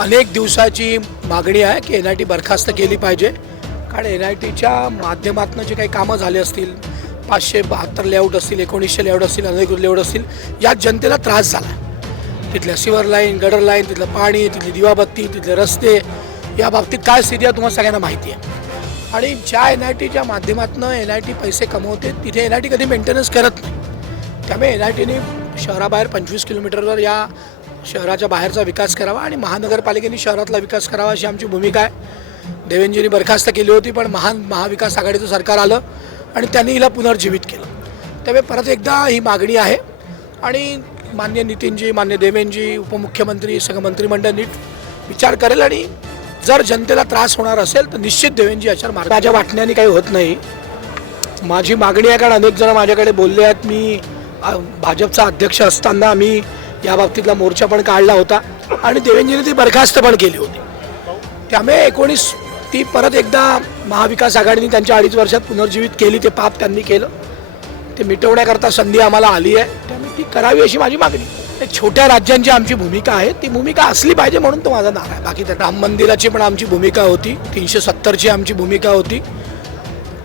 अनेक दिवसाची मागणी आहे की NIT बरखास्त केली पाहिजे. कारण NITच्या माध्यमातून जे काही कामं झाले असतील, 572 लेआउट असतील, 1900 लेआउट असतील, अनेक लेआउट असतील, यात जनतेला त्रास झाला. तिथल्या सिवर लाईन, गटर लाईन, तिथलं पाणी, तिथली दिवाबत्ती, तिथले रस्ते, या बाबतीत काय स्थिती आहे तुम्हाला सगळ्यांना माहिती आहे. आणि ज्या NITच्या माध्यमातून NIT पैसे कमवते तिथे NIT कधी मेंटेनन्स करत नाही. त्यामुळे NITने शहराबाहेर 25 किलोमीटरवर या शहराच्या बाहेरचा विकास करावा आणि महानगरपालिकेने शहरातला विकास करावा अशी आमची भूमिका आहे. देवेंजींनी बरखास्त केली होती, पण महाविकास आघाडीचं सरकार आलं आणि त्यांनी हिला पुनर्जीवित केलं. त्यामुळे परत एकदा ही मागणी आहे आणि मान्य नितीनजी, मान्य देवेंजी, उपमुख्यमंत्री, सगळं मंत्रिमंडळ नीट विचार करेल आणि जर जनतेला त्रास होणार असेल तर निश्चित देवेंजी याच्यावर मार्ग. माझ्या वाटण्याने काही होत नाही. माझी मागणी आहे, कारण अनेक जण माझ्याकडे बोलले आहेत. मी भाजपचा अध्यक्ष असताना मी या बाबतीतला मोर्चा पण काढला होता आणि देवेंजीने ती बरखास्त पण केली होती. त्यामुळे ती परत एकदा महाविकास आघाडीने त्यांच्या 2.5 वर्षात पुनर्जीवित केली. ते पाप त्यांनी केलं, ते मिटवण्याकरता संधी आम्हाला आली आहे. त्यामुळे ती करावी अशी माझी मागणी. छोट्या राज्यांची आमची भूमिका आहे, ती भूमिका असली पाहिजे म्हणून तो माझा नारा आहे. बाकी त्या राम मंदिराची पण आमची भूमिका होती, 370ची आमची भूमिका होती,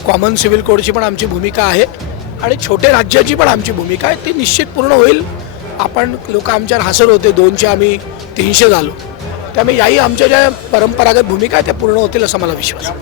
कॉमन सिव्हिल कोडची पण आमची भूमिका आहे आणि छोटे राज्याची पण आमची भूमिका आहे. ती निश्चित पूर्ण होईल. आपण लोक आमच्यावर हसत होते, 2चे आम्ही 300 झालो. त्यामुळे याही आमच्या ज्या परंपरागत भूमिका आहे त्या पूर्ण होतील असा मला विश्वास आहे.